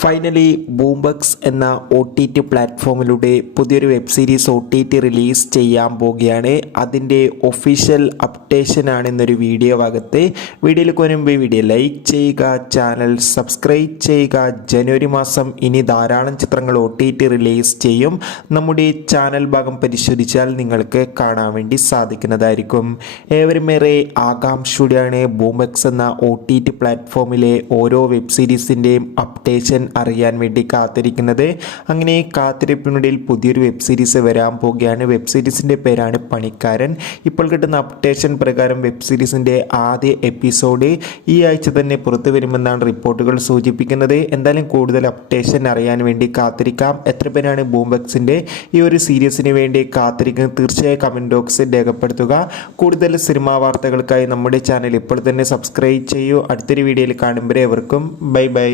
Finally ബൂംബക്സ് എന്ന OTT പ്ലാറ്റ്ഫോമിലൂടെ പുതിയൊരു web series OTT release ചെയ്യാൻ പോവുകയാണ്. അതിൻ്റെ ഒഫീഷ്യൽ അപ്ഡേഷനാണെന്നൊരു വീഡിയോ ഭാഗത്ത്. വീഡിയോയിലേക്ക് വരുമ്പോൾ വീഡിയോ ലൈക്ക് ചെയ്യുക, ചാനൽ സബ്സ്ക്രൈബ് ചെയ്യുക. ജനുവരി മാസം ഇനി ധാരാളം ചിത്രങ്ങൾ OTT റിലീസ് ചെയ്യും. നമ്മുടെ ചാനൽ ഭാഗം പരിശോധിച്ചാൽ നിങ്ങൾക്ക് കാണാൻ വേണ്ടി സാധിക്കുന്നതായിരിക്കും. ഏവരും ഏറെ ആകാംക്ഷയോടെയാണ് ബൂംബക്സ് എന്ന OTT പ്ലാറ്റ്ഫോമിലെ ഓരോ വെബ് സീരീസിൻ്റെയും അപ്ഡേഷൻ അറിയാൻ വേണ്ടി കാത്തിരിക്കുന്നത്. അങ്ങനെ കാത്തിരിപ്പിനിടയിൽ പുതിയൊരു വെബ് സീരീസ് വരാൻ പോവുകയാണ്. വെബ് സീരീസിൻ്റെ പേരാണ് പണിക്കാരൻ. ഇപ്പോൾ കിട്ടുന്ന അപ്ഡേഷൻ പ്രകാരം വെബ് സീരീസിൻ്റെ ആദ്യ എപ്പിസോഡ് ഈ ആഴ്ച തന്നെ പുറത്തു വരുമെന്നാണ് റിപ്പോർട്ടുകൾ സൂചിപ്പിക്കുന്നത്. എന്തായാലും കൂടുതൽ അപ്ഡേഷൻ അറിയാൻ വേണ്ടി കാത്തിരിക്കാം. എത്ര പേരാണ് ബൂംബക്സിൻ്റെ ഈ ഒരു സീരീസിന് വേണ്ടി കാത്തിരിക്കുന്നത്? തീർച്ചയായും കമൻറ്റ് ബോക്സിൽ രേഖപ്പെടുത്തുക. കൂടുതൽ സിനിമാ വാർത്തകൾക്കായി നമ്മുടെ ചാനൽ ഇപ്പോൾ തന്നെ സബ്സ്ക്രൈബ് ചെയ്യൂ. അടുത്തൊരു വീഡിയോയിൽ കാണുമ്പോൾ ഏവർക്കും ബൈ ബൈ.